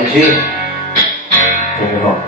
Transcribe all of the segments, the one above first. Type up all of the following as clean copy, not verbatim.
Hey G, bring it home.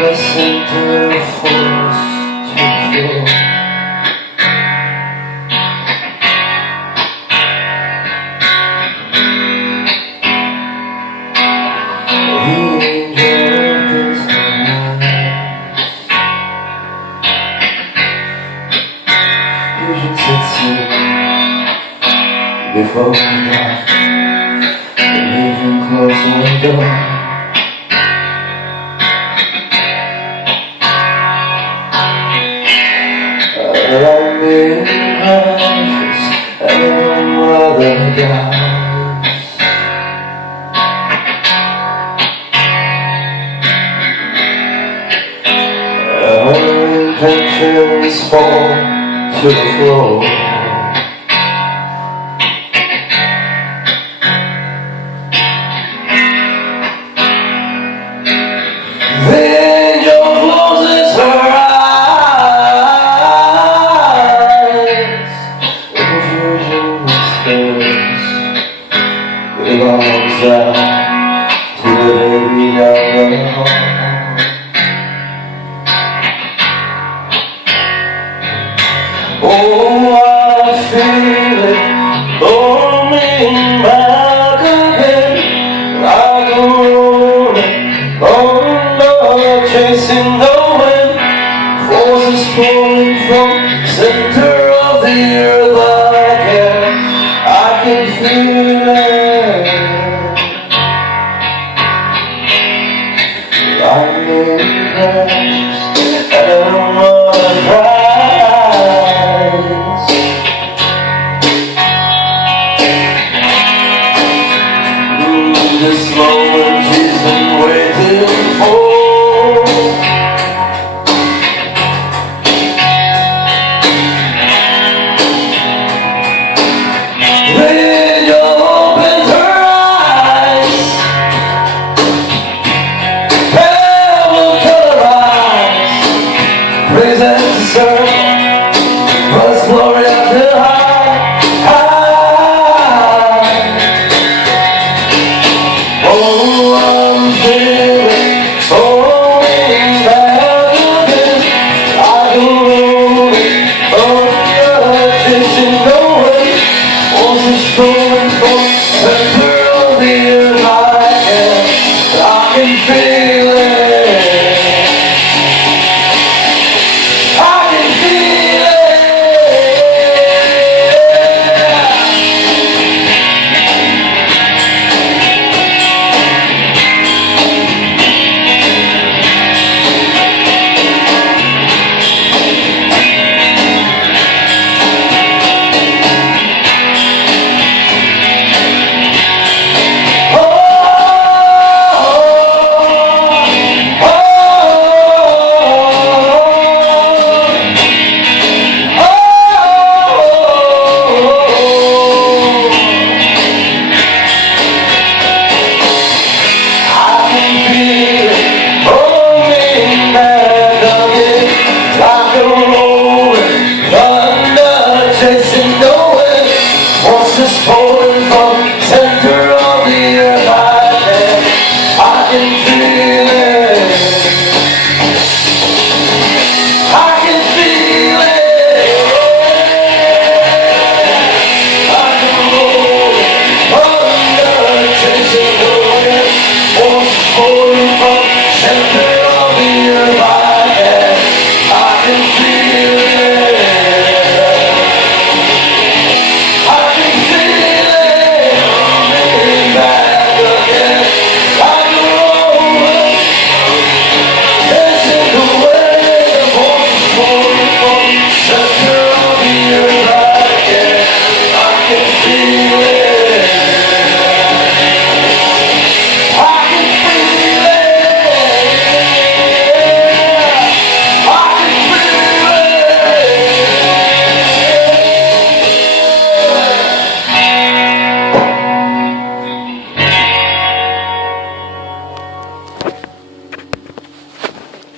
Listen to the force to flow. The angel opens her eyes. Visions that see before we die. The living close my door. I'm in crashes and mother dies. Her intentions fall to the floor. The angel closes her belongs out to the baby down the hall. Oh, I feel it blowing back again, like a rolling thunder chasing the wind. Forces pulling from center of the earth. I can feel it. I'm in crashes and I'm on rise. This moment she's been waiting for. Then you opened her eyes. Praise and to serve, God's glory up the high, high. Oh, I'm feeling back again. I don't know chasing the wind. Forces flowing from center of the earth. I can feel it. Forces falling from center of the earth. I can feel